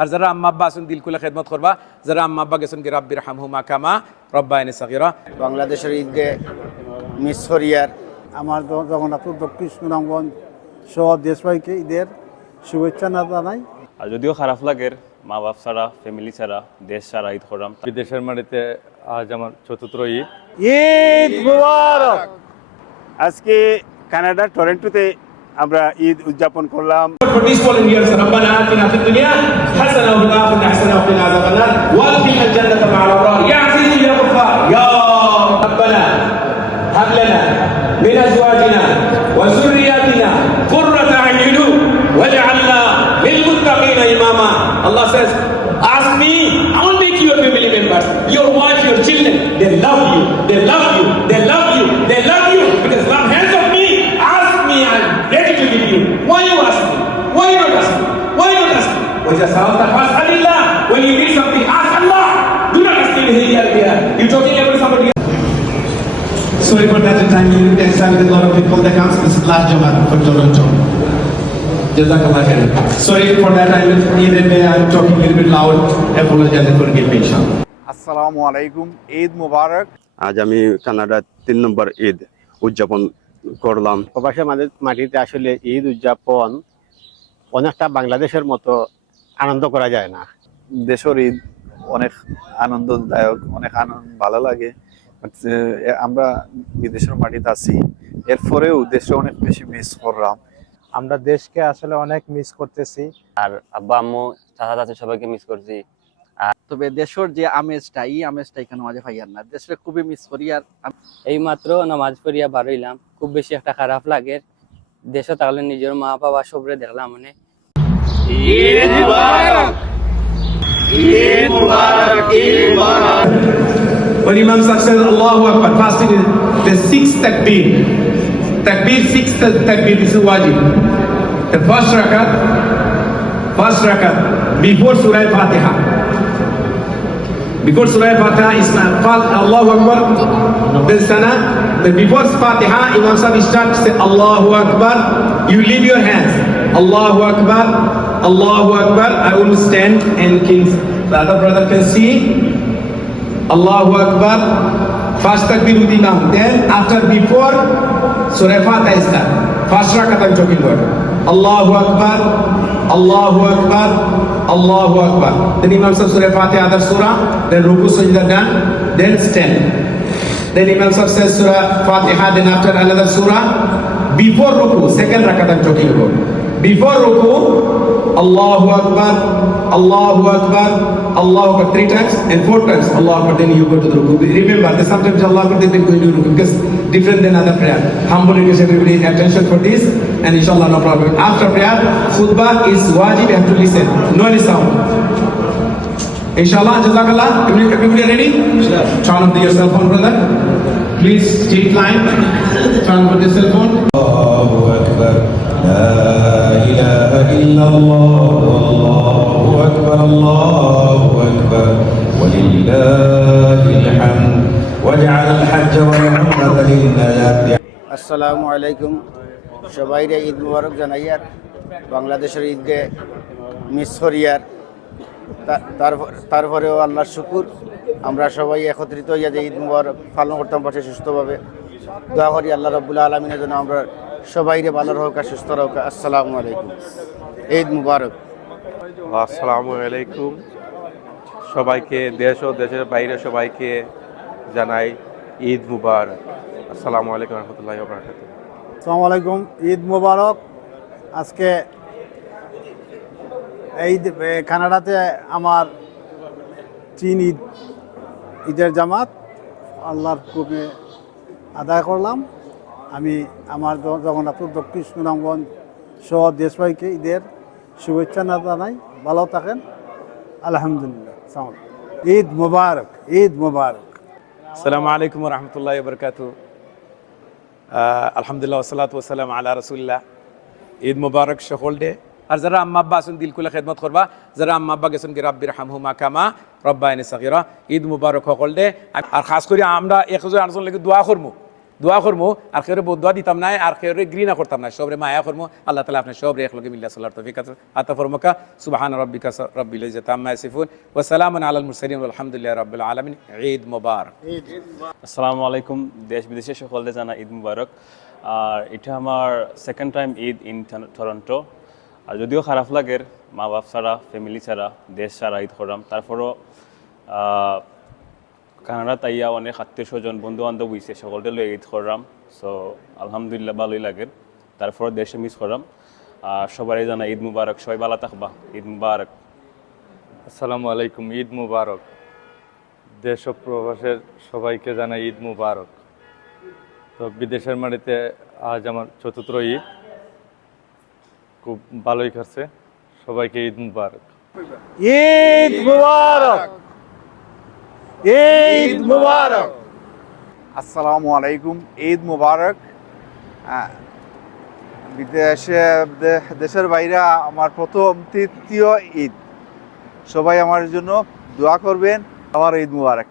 আর যারা আম্মা আব্বা আছেন দিল খুলে খেদমত করবা। যারা আম্মা আব্বা গেছেন কি রাব্বির হামহুমা কামা রব্বায়নি সাগিরা। বাংলাদেশের ঈদে মিসরিয়ার আমার জগন্নাথ দক্ষিণ সুনামগঞ্জ সহ দেশবাসীকে ঈদের শুভেচ্ছা না জানাই। আর যদিও খারাপ লাগে মা বাপ ছাড়া ফ্যামিলি ছাড়া দেশ ছাড়া ঈদ করাম বিদেশের মাটিতে আজ আমার চতুর্থ ঈদ। ঈদ মুবারক! আজকে কানাডার টরেন্টোতে আমরা ঈদ উদযাপন করলাম for these fallen years ربنا آتنا في الدنيا حسنة وفي الآخرة حسنة وقنا عذاب النار وادخلنا الجنة مع الأبرار يا عزيز يا غفار يا ربنا هب لنا من أزواجنا وذرياتنا قرة أعين واجعلنا للمتقين إماما Allah says ask me I will make you your family members your wife your children they love you they love you ask me وإذا سألت فاسأل الله when you need something ask Allah do not ask me here here you talking about somebody Sorry for that time you next time with a lot of people that comes this is last Jamaat for Toronto. Jazakallah khair. Sorry for that I will either day I'm talking a little bit loud. Apologize and forgive me inshallah. আসসালামু আলাইকুম ঈদ মুবারক আজ আমি কানাডার তিন নম্বর ঈদ উদযাপন করলাম প্রবাসী আমাদের মাটিতে আসলে ঈদ উদযাপন অনেকটা বাংলাদেশের মতো আনন্দ করা যায় না। দেশের ঈদ অনেক আনন্দদায়ক অনেক আনন্দ ভালো লাগে। আমরা বিদেশের মাটিতে আছি। এরপরেও দেশে অনেক বেশি মিস করলাম। আমরা দেশকে আসলে অনেক মিস করতেছি। আর আব্বা আম্মু চাচা চাচি সবাইকে মিস করছি। তবে দেশের যে আমেজটা এই আমেজটা এখানে মাঝে পাইয়ার না। দেশে খুবই মিস করি আর এই মাত্র নামাজ পড়িয়া বারইলাম। খুব বেশি একটা খারাপ লাগে। দেশে তাহলে নিজের মা বাবা সবরে দেখলাম। মানে When Imam Sahib says Allahu Akbar, fasting is the sixth takbir. Takbir, sixth takbir, this is wajib. The first rakat, first rakat, before Surah Fatiha. Before Surah Fatiha is Allahu Akbar, then Sana. Then before Fatiha, Imam Sahib starts to say Allahu Akbar. You leave your hands. Allahu Akbar, Allahu Akbar. I will stand and can, the other brother can see. Allahu Akbar. First takbir with Imam. Then after before Surah Fatiha is done. First rakat I'm talking about. Allahu Akbar. Allahu Akbar. Allahu Akbar. Then Imam says Surah Fatiha, other surah. Then Ruku Sajda done. Then stand. Then Imam Sahib says Surah Fatiha. Then after another surah. Before Ruku, second rakat I'm talking about. Before Ruku, Allahu Akbar, Allahu Akbar, Allahu Akbar three times and four times Allahu Akbar. Then you go to the Ruku. Remember, that sometimes Allahu Akbar then go into Ruku because different than other prayer. Humble request everybody attention for this and inshallah no problem. After prayer, khutbah is wajib. You have to listen. No any sound. Inshallah, Jazakallah. Everybody, everybody ready? Turn on your cell phone, brother. Please, straight line. Turn on the cell phone. الله أكبر لا إله إلا الله والله أكبر الله أكبر ولله الحمد واجعل الحج والعمرة لله আসসালামু আলাইকুম সবাইরে ঈদ মুবারক জানাইয়ার বাংলাদেশের ঈদে মিসরিয়ার তারপর তারপরেও আল্লাহর শুকুর আমরা সবাই একত্রিত হইয়া যে ঈদ মুবারক পালন করতাম পাশে সুস্থভাবে দোয়া করি আল্লাহ রব্বুল্লাহ আলমিনের জন্য আমরা সবাইরে ভালো হোক আর সুস্থ হোক আসসালামু আলাইকুম ঈদ মুবারক। আসসালামু আলাইকুম। সবাইকে দেশ ও দেশের বাইরে সবাইকে জানাই ঈদ মুবারক। আসসালামু আলাইকুম রহমতুল্লাহ বরকাত আসসালামু আলাইকুম ঈদ মুবারক। আজকে এই কানাডাতে আমার চীন ঈদ ঈদের জামাত। আল্লাহর খুবই আদায় করলাম। আমি আমার জ- জগন্নাথ দক্ষিণ সুনামগঞ্জ সহ দেশবাসীকে ঈদের শুভেচ্ছা না জানাই ভালো থাকেন আলহামদুলিল্লাহ আসসালামু আলাইকুম। ঈদ মুবারক ঈদ মুবারক আসসালামু আলাইকুম রহমতুল্লাহ বরকাত আলহামদুলিল্লাহ ওসালাত ওসালাম আল্লাহ রসুল্লাহ ঈদ মুবারক সকল ডে আর যারা আম্মা আব্বা আছেন দিল খুলে খেদমত করবা যারা আম্মা আব্বা গেছেন কি রাব্বির হামহুমা কামা রব্বায়নি সাকিরা ঈদ মুবারক সকল ডে আর খাস করে আমরা একজন আরেকজন লেগে দোয়া করব দোয়া করব আর খেয়ে বহুত দোয়া দিতাম না আর খেয়ে ঘৃণা করতাম না সবরে মায়া করব আল্লাহ তালা আপনার সবরে একলগে মিল্লা সাল্লাহ তফিক আতা ফরমকা। সুবাহান রব্বিকা রব্বিল ইজ্জত আম্মা ইয়াসিফুন, ওয়া সালামুন আলাল মুরসালিন আলহামদুলিল্লাহ রাব্বিল আলামিন। ঈদ মুবারক। আসসালামু আলাইকুম, দেশ বিদেশে সকলকে জানা ঈদ মুবারক। আর এটা আমার second time Eid in Toronto আর যদিও খারাপ লাগে মা বাপ ছাড়া ফ্যামিলি ছাড়া, দেশ ছাড়া ঈদ করলাম। তারপরও কানাডা তাইয়া অনেক আত্মীয় স্বজন বন্ধু বান্ধব হয়েছে সকলকে লয়ে ঈদ করলাম। সো আলহামদুলিল্লাহ ভালোই লাগে। তারপর দেশে মিস করলাম। আর সবাই জানা ঈদ মুবারক সবাই ভালো থাকবা। ঈদ মুবারক। আসসালামু আলাইকুম ঈদ মুবারক। দেশ প্রবাসের সবাইকে জানাই ঈদ মুবারক। তো বিদেশের মাটিতে আজ আমার চতুর্থ ঈদ। খুব ভালোই কাটছে। সবাইকে ঈদ মুবারক। ঈদ মুবারক! ঈদ মুবারক। আসসালামু আলাইকুম ঈদ মুবারক। বিদেশে দেশের বাইরে আমার প্রথম তৃতীয় ঈদ। সবাই আমার জন্য দোয়া করবেন আমার ঈদ মুবারক।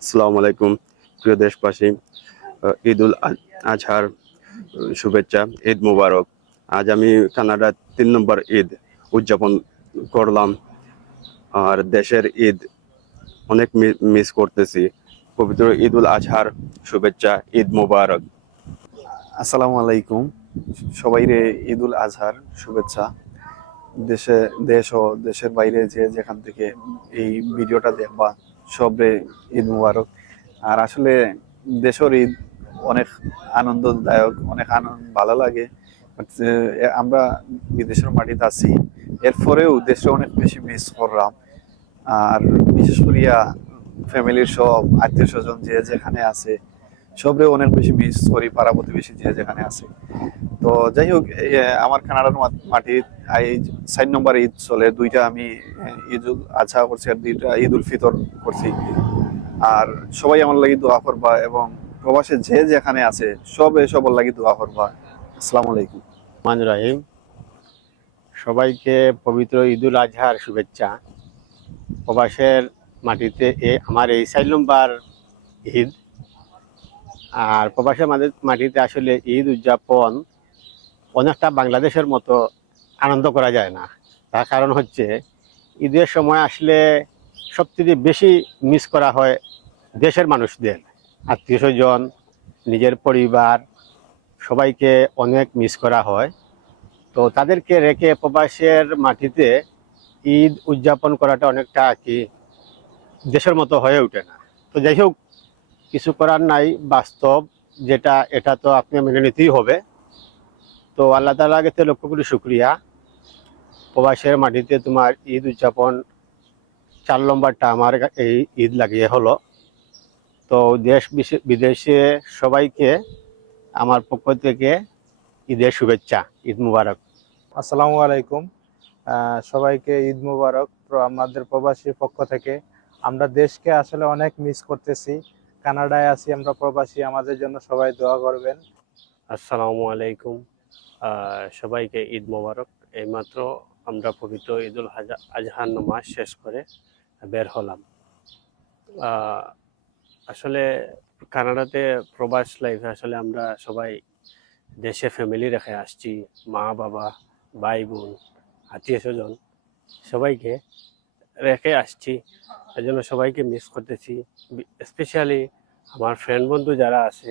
আসসালামু আলাইকুম প্রিয় দেশবাসী আহ, ঈদ উল আজহার শুভেচ্ছা ঈদ মুবারক। আজ আমি কানাডার তিন নম্বর ঈদ উদযাপন করলাম। আর দেশের ঈদ অনেক মিস করতেছি। পবিত্র ঈদ উল আজহার শুভেচ্ছা, ঈদ মুবারক। আসসালামু আলাইকুম। সবাইরে ঈদ উল আজহার শুভেচ্ছা। দেশে, দেশ ও দেশের বাইরে যে যেখান থেকে এই ভিডিওটা দেখবা, সবরে ঈদ মুবারক। আর আসলে দেশের ঈদ অনেক আনন্দদায়ক, অনেক আনন্দ, ভালো লাগে। আমরা বিদেশের মাটিতে আছি। এরপরেও দেশে অনেক বেশি মিস করলাম। আর বিশেষ করিয়া ফ্যামিলির সব, আত্মীয় স্বজন যে যেখানে আছে, সবরে অনেক বেশি মিস করি, পাড়া প্রতিবেশী যে যেখানে আছে। তো যাই হোক আমার কানাডার মা- মাটির এই সাইড নম্বর ঈদ চলে, দুইটা আমি ঈদ উল আজহা করছি আর দুইটা ঈদ উল ফিতর করছি। আর সবাই আমার লাগি দোয়া করবা এবং প্রবাসে যে যেখানে আছে, সব সবার লাগি দোয়া করবা। আসসালামু আলাইকুম। মান রহিম। সবাইকে পবিত্র ঈদুল আজহার শুভেচ্ছা। প্রবাসের মাটিতে এ আমার এই চার নম্বর ঈদ। আর প্রবাসের মাটিতে আসলে ঈদ উদযাপন অনেকটা বাংলাদেশের মতো আনন্দ করা যায় না। তার কারণ হচ্ছে ঈদের সময় আসলে সবথেকে বেশি মিস করা হয় দেশের মানুষদের। আত্মীয় স্বজন, নিজের পরিবার, সবাইকে অনেক মিস করা হয়। তো তাদেরকে রেখে প্রবাসের মাটিতে ঈদ উদযাপন করাটা অনেকটা কি দেশের মতো হয়ে ওঠে না। তো যাই হোক, কিছু করার নাই, বাস্তব যেটা, এটা তো আপনি মেনে নিতেই হবে। তো আল্লাহ তালা আগে লক্ষ্য করি শুক্রিয়া। প্রবাসের মাটিতে তোমার ঈদ উদযাপন চার নম্বরটা আমার এই ঈদ লাগিয়ে হলো। তো দেশ বিদেশে সবাইকে আমার পক্ষ থেকে ঈদের শুভেচ্ছা, ঈদ মুবারক। আসসালামু আলাইকুম। সবাইকে ঈদ মুবারক আমাদের প্রবাসীর পক্ষ থেকে। আমরা দেশকে আসলে অনেক মিস করতেছি। কানাডায় আছি আমরা প্রবাসী, আমাদের জন্য সবাই দোয়া করবেন। আসসালামু আলাইকুম। সবাইকে ঈদ মোবারক। এইমাত্র আমরা পবিত্র ঈদুল হাজা- আজহার নামাজ শেষ করে বের হলাম। আসলে কানাডাতে প্রবাস লাইফে আসলে আমরা সবাই দেশে ফ্যামিলি রেখে আসছি। মা বাবা ভাই বোন আত্মীয় স্বজন সবাইকে রেখে আসছি। এই জন্য সবাইকে মিস করতেছি। স্পেশালি আমার ফ্রেন্ড বন্ধু যারা আছে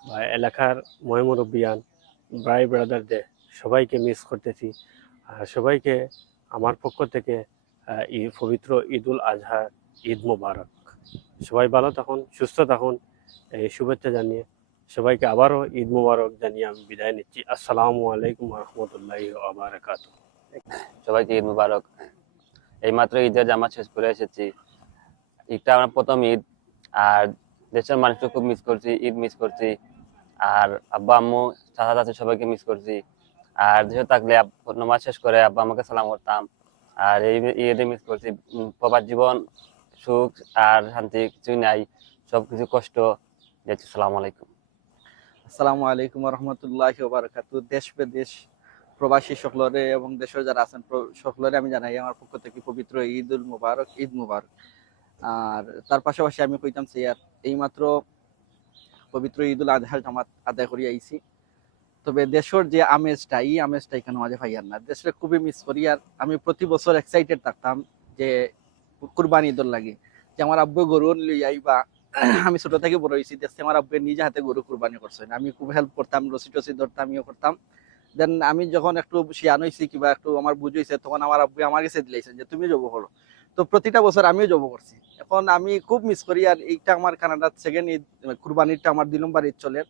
বা এলাকার ময়মুরব্বিয়ান ব্রাই ব্রাদারদের সবাইকে মিস করতেছি। আর সবাইকে আমার পক্ষ থেকে এই পবিত্র ঈদুল আজহার ঈদ মোবারক। সবাই ভালো থাকুন, সুস্থ থাকুন। এই শুভেচ্ছা জানিয়ে সবাইকে আবারও ঈদ মোবারক জানিয়ে আমি বিদায় নিচ্ছি। আসসালামু আলাইকুম রহমতুল্লাহ আবরাকাত সবাইকে ঈদ মুবারক। এইমাত্র ঈদের জামা শেষ করে এসেছি। ঈদটা আমার প্রথম ঈদ, আর দেশের মানুষকে খুব মিস করছি, ঈদ মিস করছি। আর আব্বা, আম্মু, চাচা, চাচি সবাইকে মিস করছি। আর দেশে থাকলে নামাজ শেষ করে আব্বা আমাকে সালাম করতাম। আর এই ঈদে মিস করছি প্রবাস জীবন, সুখ আর শান্তি কিছু নাই সব কিছু কষ্ট। যাচ্ছি সালাম আলাইকুম। আসসালামু আলাইকুম রহমতুল্লাহ বারাকাতু দেশ বিদেশ প্রবাসী সকলরে এবং দেশের যারা আছেন সকলরে আমি জানাই আমার পক্ষ থেকে পবিত্র ঈদ উল মুবারক, ঈদ মুবারক। আর তার পাশাপাশি আমি কইতাম সিয়ার এইমাত্র পবিত্র ঈদুল আজহার জামাত আদায় করি আইছি। তবে দেশের যে আমেজটা, এই আমেজটা এখানে মাঝে পাইয়ার না। দেশে খুবই মিস করি, আর আমি প্রতি বছর এক্সাইটেড থাকতাম যে, কুরবানি ঈদুল লাগে। যে আমার আব্বু গরু লই আইবা, আমি ছোট থেকে বড় হয়েছি দেখছি আমার আব্বু নিজে হাতে গরু কুরবানি করছেন আমি খুব হেল্প করতাম রসি টসি ধরতাম আমিও করতাম। দেন আমি যখন একটু শিয়ান হয়েছি কিংবা একটু আমার বুঝ হয়েছে তখন আমার আব্বু আমার কাছে দিলাইছেন যে, তুমি জব করো। তো প্রতিটা বছর আমিও জব করছি। এখন আমি খুব মিস করি আর এইটা আমার কানাডার সেকেন্ড ঈদ কুরবানিটা আমার দুই নম্বর ঈদ চলে।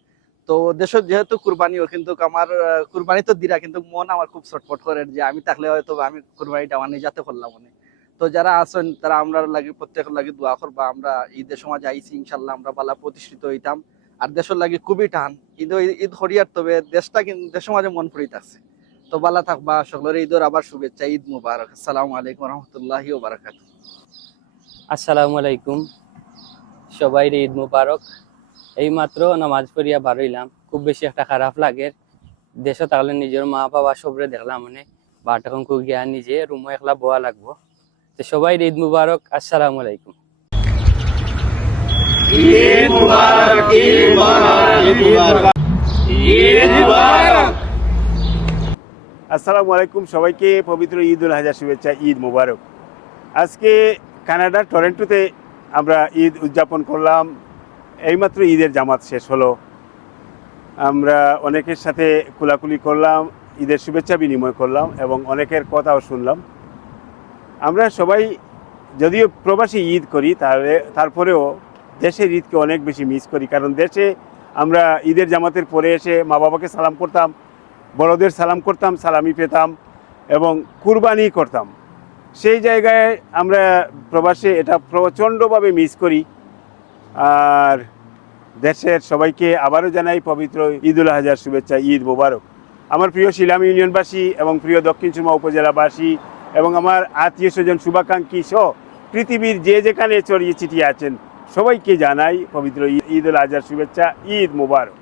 তো দেশের যেহেতু কুরবানিও কিন্তু আমার কুরবানি তো দিরা, কিন্তু মন আমার খুব ছটফট করে যে আমি থাকলে হয়তো আমি কুরবানিটা আমার নিজাতে করলাম মনে। তো যারা আছেন, তারা আমরা লাগে, প্রত্যেকের লাগে দোয়া করবা। আমরা ঈদের সময় যাইছি, ইনশাল্লাহ আমরা বালা প্রতিষ্ঠিত হইতাম। আর দেশের লাগি খুবই টান। কিন্তু ঈদ হরিয়ার তবে দেশটা কিন্তু দেশের মাঝে মন ফুরিত আছে। তো বালা থাকবা সকলের ঈদের আবার শুভেচ্ছা, ঈদ মুবারক। আসসালামু আলাইকুম রহমতুল্লাহি বারাকাত আসসালামু আলাইকুম। সবাই ঈদ মুবারক। এই মাত্র নামাজ পড়িয়া বারইলাম খুব বেশি একটা খারাপ লাগে। দেশে তাহলে নিজের মা বাবা সবরে দেখলাম মানে। বাট এখন কু গিয়া নিজে, রুমে একলা বোয়া লাগবো। তো সবাই ঈদ মুবারক। আসসালামু আলাইকুম। আসসালামু আলাইকুম সবাইকে, পবিত্র ঈদ উল হাজার শুভেচ্ছা, ঈদ মুবারক। আজকে কানাডার টরেন্টোতে আমরা ঈদ উদযাপন করলাম। এইমাত্র ঈদের জামাত শেষ হলো। আমরা অনেকের সাথে কুলাকুলি করলাম, ঈদের শুভেচ্ছা বিনিময় করলাম এবং অনেকের কথাও শুনলাম। আমরা সবাই, যদিও প্রবাসী ঈদ করি, তাহলে তারপরেও দেশের ঈদকে অনেক বেশি মিস করি। কারণ দেশে আমরা ঈদের জামাতের পরে এসে মা বাবাকে সালাম করতাম, বড়দের সালাম করতাম, সালামি পেতাম এবং কুরবানি করতাম। সেই জায়গায় আমরা প্রবাসে এটা প্রচণ্ডভাবে মিস করি। আর দেশের সবাইকে আবারও জানাই পবিত্র ঈদ উল হাজার শুভেচ্ছা, ঈদ মোবারক। আমার প্রিয় শিলাম ইউনিয়নবাসী এবং প্রিয় দক্ষিণ সুমা উপজেলাবাসী এবং আমার আত্মীয় স্বজন শুভাকাঙ্ক্ষী সহ পৃথিবীর যে যেখানে ছড়িয়ে ছিটিয়ে আছেন সবাইকে জানাই পবিত্র ঈদ উল আজহার শুভেচ্ছা ঈদ মোবারক।